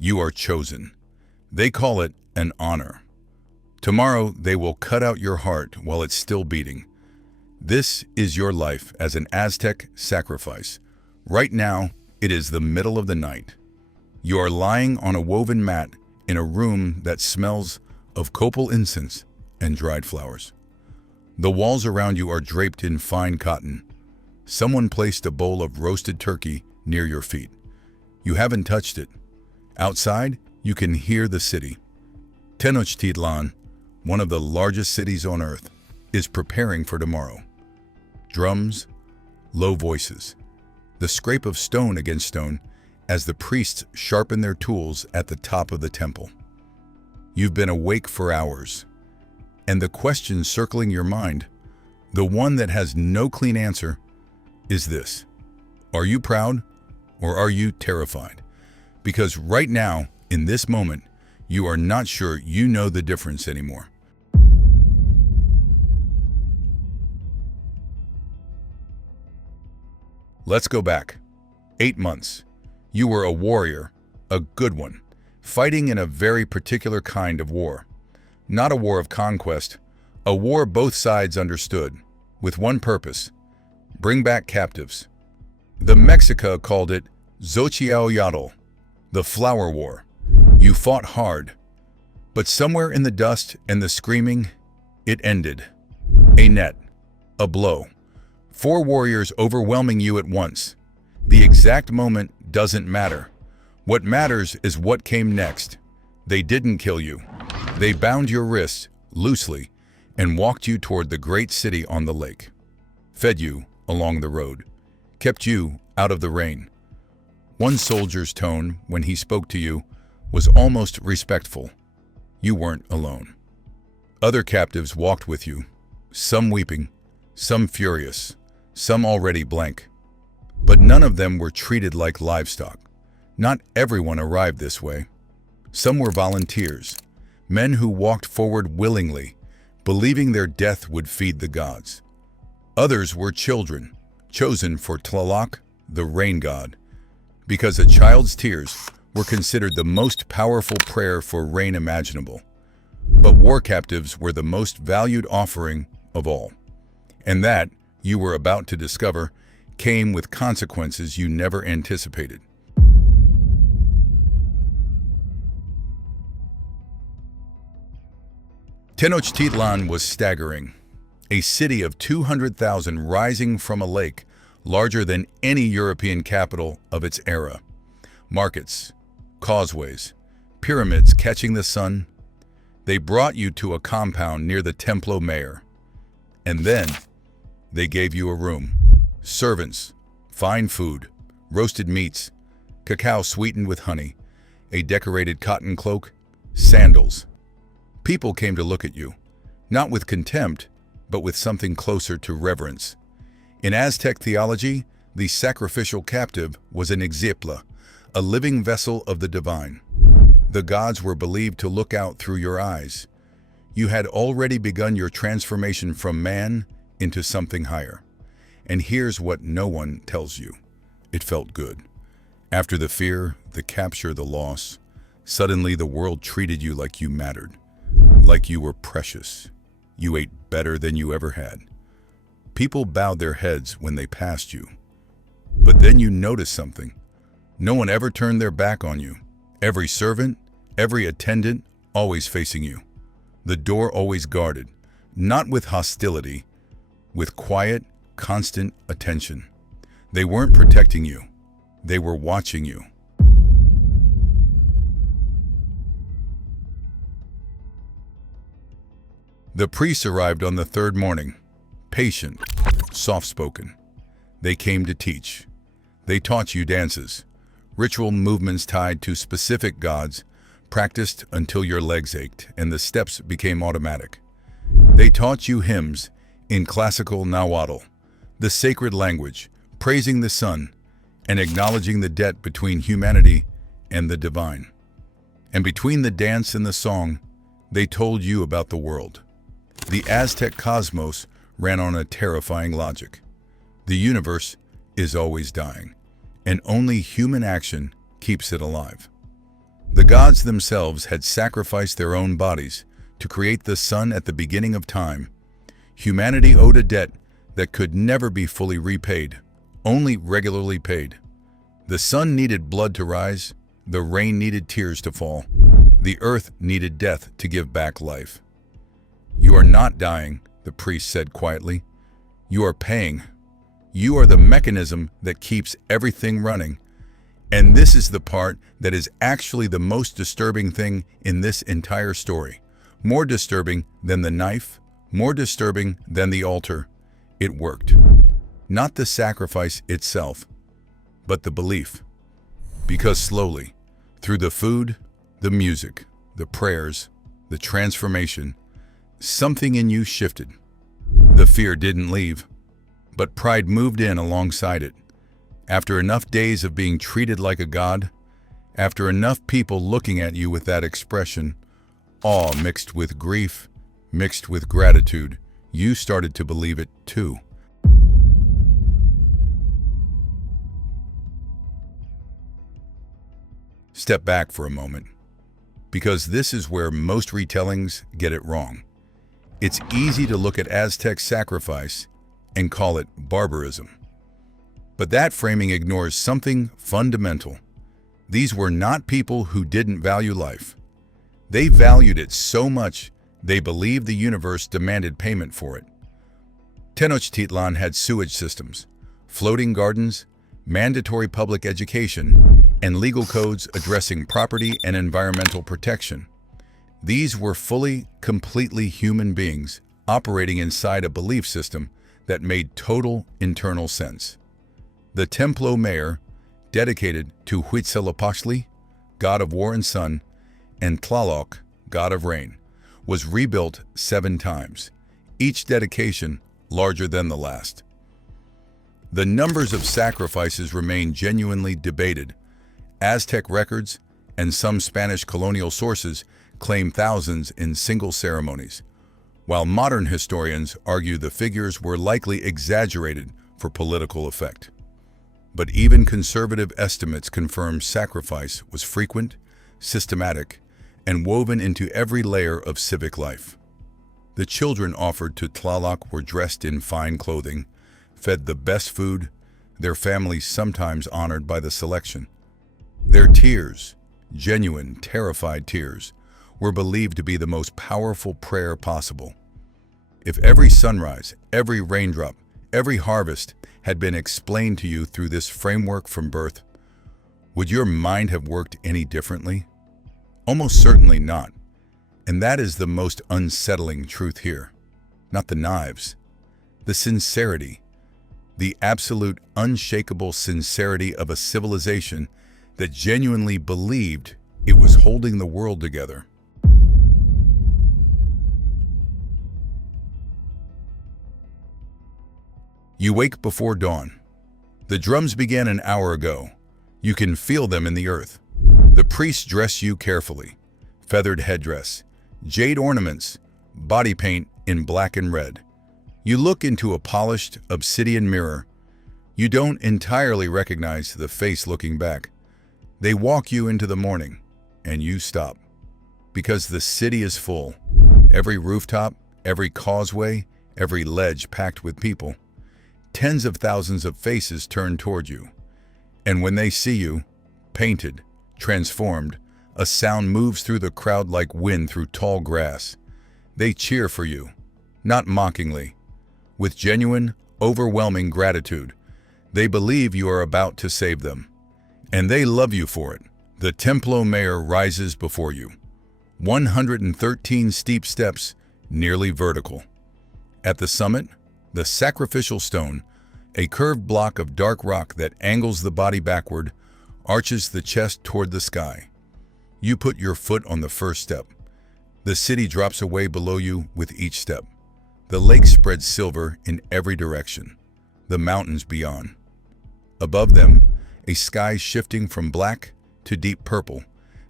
You are chosen. They call it an honor. Tomorrow they will cut out your heart while it's still beating. This is your life as an Aztec sacrifice. Right now, it is the middle of the night. You are lying on a woven mat in a room that smells of copal incense and dried flowers. The walls around you are draped in fine cotton. Someone placed a bowl of roasted turkey near your feet. You haven't touched it. Outside, you can hear the city. Tenochtitlan, one of the largest cities on earth, is preparing for tomorrow. Drums, low voices, the scrape of stone against stone as the priests sharpen their tools at the top of the temple. You've been awake for hours, and the question circling your mind, the one that has no clean answer, is this: are you proud or are you terrified? Because right now, in this moment, you are not sure you know the difference anymore. Let's go back. 8 months. You were a warrior, a good one, fighting in a very particular kind of war. Not a war of conquest, a war both sides understood, with one purpose: bring back captives. The Mexica called it Xochitlal, the Flower War. You fought hard, but somewhere in the dust and the screaming, it ended. A net, a blow. 4 warriors overwhelming you at once. The exact moment doesn't matter. What matters is what came next. They didn't kill you. They bound your wrists loosely and walked you toward the great city on the lake. Fed you along the road. Kept you out of the rain. One soldier's tone when he spoke to you was almost respectful. You weren't alone. Other captives walked with you, some weeping, some furious, some already blank. But none of them were treated like livestock. Not everyone arrived this way. Some were volunteers, men who walked forward willingly, believing their death would feed the gods. Others were children, chosen for Tlaloc, the rain god, because a child's tears were considered the most powerful prayer for rain imaginable. But war captives were the most valued offering of all. And that, you were about to discover, came with consequences you never anticipated. Tenochtitlan was staggering, a city of 200,000 rising from a lake larger than any European capital of its era. Markets, causeways, pyramids catching the sun. They brought you to a compound near the Templo Mayor. And then they gave you a room, servants, fine food, roasted meats, cacao sweetened with honey, a decorated cotton cloak, sandals. People came to look at you, not with contempt, but with something closer to reverence. In Aztec theology, the sacrificial captive was an exipla, a living vessel of the divine. The gods were believed to look out through your eyes. You had already begun your transformation from man into something higher. And here's what no one tells you. It felt good. After the fear, the capture, the loss, suddenly the world treated you like you mattered, like you were precious. You ate better than you ever had. People bowed their heads when they passed you. But then you noticed something. No one ever turned their back on you. Every servant, every attendant, always facing you. The door always guarded, not with hostility, with quiet, constant attention. They weren't protecting you. They were watching you. The priests arrived on the 3rd morning, patient, soft-spoken. They came to teach. They taught you dances, ritual movements tied to specific gods, practiced until your legs ached and the steps became automatic. They taught you hymns in classical Nahuatl, the sacred language, praising the sun and acknowledging the debt between humanity and the divine. And between the dance and the song, they told you about the world. The Aztec cosmos ran on a terrifying logic. The universe is always dying, and only human action keeps it alive. gods themselves had sacrificed their own bodies to create the sun at the beginning of time. Humanity owed a debt that could never be fully repaid, only regularly paid. The sun needed blood to rise, the rain needed tears to fall, the earth needed death to give back life. "You are not dying," the priest said quietly. "You are paying. You are the mechanism that keeps everything running." And this is the part that is actually the most disturbing thing in this entire story. More disturbing than the knife, more disturbing than the altar. It worked. Not the sacrifice itself, but the belief. Because slowly, through the food, the music, the prayers, the transformation, something in you shifted. The fear didn't leave, but pride moved in alongside it. After enough days of being treated like a god, after enough people looking at you with that expression, awe mixed with grief, mixed with gratitude, you started to believe it too. Step back for a moment, because this is where most retellings get it wrong. It's easy to look at Aztec sacrifice and call it barbarism. But that framing ignores something fundamental. These were not people who didn't value life. They valued it so much they believed the universe demanded payment for it. Tenochtitlan had sewage systems, floating gardens, mandatory public education, and legal codes addressing property and environmental protection. These were fully, completely human beings operating inside a belief system that made total internal sense. The Templo Mayor, dedicated to Huitzilopochtli, god of war and sun, and Tlaloc, god of rain, was rebuilt 7 times, each dedication larger than the last. The numbers of sacrifices remain genuinely debated. Aztec records and some Spanish colonial sources claim thousands in single ceremonies, while modern historians argue the figures were likely exaggerated for political effect. But even conservative estimates confirm sacrifice was frequent, systematic, and woven into every layer of civic life. The children offered to Tlaloc were dressed in fine clothing, fed the best food, their families sometimes honored by the selection. Their tears, genuine, terrified tears, were believed to be the most powerful prayer possible. If every sunrise, every raindrop, every harvest had been explained to you through this framework from birth, would your mind have worked any differently? Almost certainly not. And that is the most unsettling truth here. Not the knives, the sincerity, the absolute unshakable sincerity of a civilization that genuinely believed it was holding the world together. You wake before dawn. The drums began an hour ago. You can feel them in the earth. The priests dress you carefully. Feathered headdress, jade ornaments, body paint in black and red. You look into a polished obsidian mirror. You don't entirely recognize the face looking back. They walk you into the morning, and you stop. Because the city is full. Every rooftop, every causeway, every ledge packed with people. Tens of thousands of faces turn toward you. And when they see you, painted, transformed, a sound moves through the crowd like wind through tall grass. They cheer for you, not mockingly, with genuine, overwhelming gratitude. They believe you are about to save them, and they love you for it. The Templo Mayor rises before you, 113 steep steps, nearly vertical. At the summit, the sacrificial stone, a curved block of dark rock that angles the body backward, arches the chest toward the sky. You put your foot on the first step. The city drops away below you with each step. The lake spreads silver in every direction, the mountains beyond. Above them, a sky shifting from black to deep purple,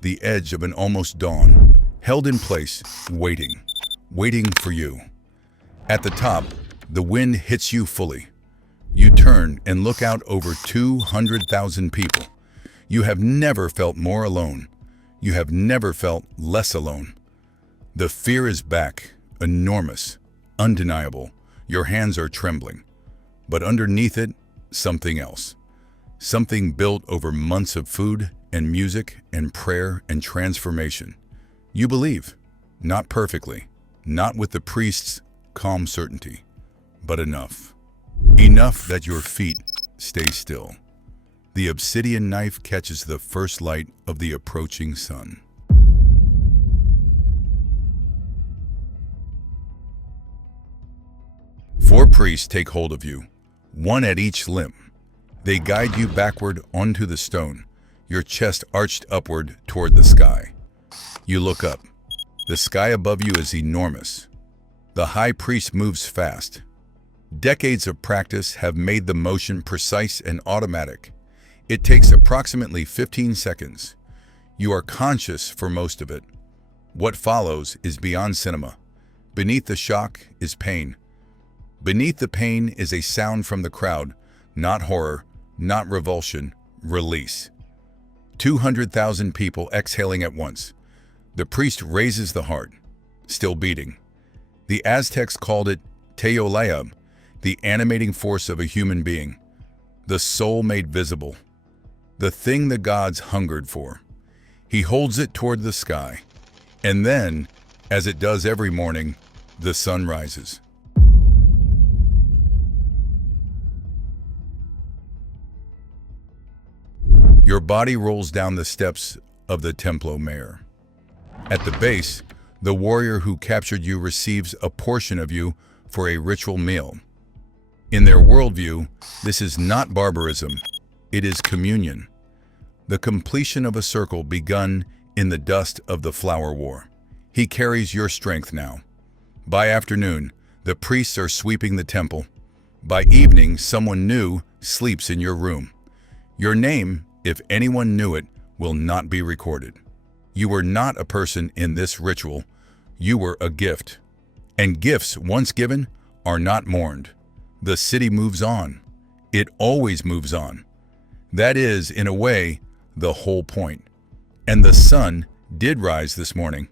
the edge of an almost dawn, held in place, waiting for you. At the top, the wind hits you fully. You turn and look out over 200,000 people. You have never felt more alone. you have never felt less alone. The fear is back, enormous, undeniable. Your hands are trembling. But underneath it, something else. Something built over months of food and music and prayer and transformation. You believe, not perfectly, not with the priest's calm certainty, but enough. Enough that your feet stay still. The obsidian knife catches the first light of the approaching sun. Four priests take hold of you, one at each limb. They guide you backward onto the stone, your chest arched upward toward the sky. You look up. The sky above you is enormous. The high priest moves fast. Decades of practice have made the motion precise and automatic. It takes approximately 15 seconds. You are conscious for most of it. What follows is beyond cinema. Beneath the shock is pain. Beneath the pain is a sound from the crowd, not horror, not revulsion, release. 200,000 people exhaling at once. The priest raises the heart, still beating. The Aztecs called it Teolayab, the animating force of a human being, the soul made visible, the thing the gods hungered for. He holds it toward the sky, and then, as it does every morning, the sun rises. Your body rolls down the steps of the Templo Mayor. At the base, the warrior who captured you receives a portion of you for a ritual meal. In their worldview, this is not barbarism, it is communion. The completion of a circle begun in the dust of the Flower War. He carries your strength now. By afternoon, the priests are sweeping the temple. By evening, someone new sleeps in your room. Your name, if anyone knew it, will not be recorded. You were not a person in this ritual. You were a gift. And gifts, once given, are not mourned. The city moves on. It always moves on. That is, in a way, the whole point. And the sun did rise this morning,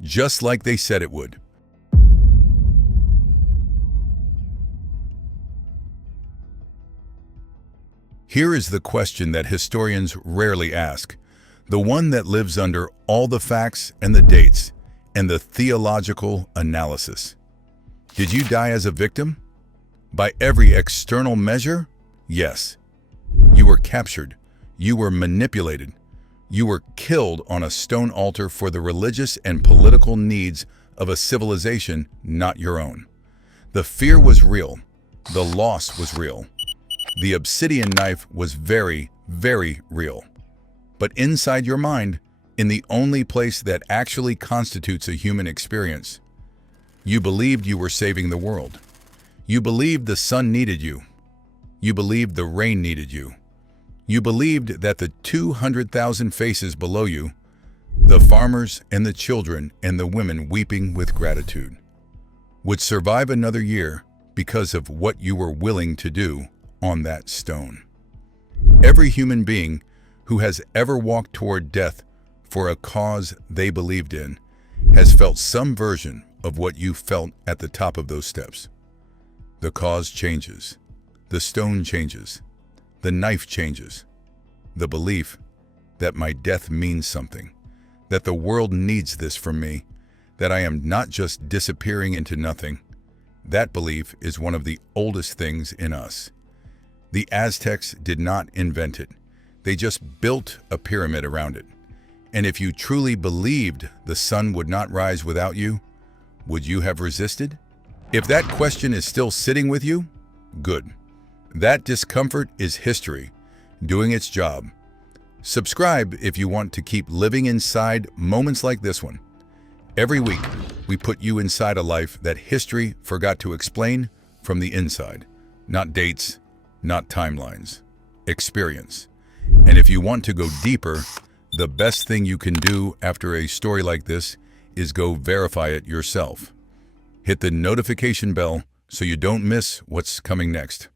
just like they said it would. Here is the question that historians rarely ask, the one that lives under all the facts and the dates and the theological analysis. Did you die as a victim? By every external measure, yes. You were captured. You were manipulated. You were killed on a stone altar for the religious and political needs of a civilization not your own. The fear was real. The loss was real. The obsidian knife was very, very real. But inside your mind, in the only place that actually constitutes a human experience, you believed you were saving the world. You believed the sun needed you. You believed the rain needed you. You believed that the 200,000 faces below you, the farmers and the children and the women weeping with gratitude, would survive another year because of what you were willing to do on that stone. Every human being who has ever walked toward death for a cause they believed in has felt some version of what you felt at the top of those steps. The cause changes. The stone changes. The knife changes. The belief that my death means something, that the world needs this from me, that I am not just disappearing into nothing. That belief is one of the oldest things in us. The Aztecs did not invent it. They just built a pyramid around it. And if you truly believed the sun would not rise without you, would you have resisted? If that question is still sitting with you, good. That discomfort is history, doing its job. Subscribe if you want to keep living inside moments like this one. Every week, we put you inside a life that history forgot to explain from the inside. Not dates, not timelines. Experience. And if you want to go deeper, the best thing you can do after a story like this is go verify it yourself. Hit the notification bell so you don't miss what's coming next.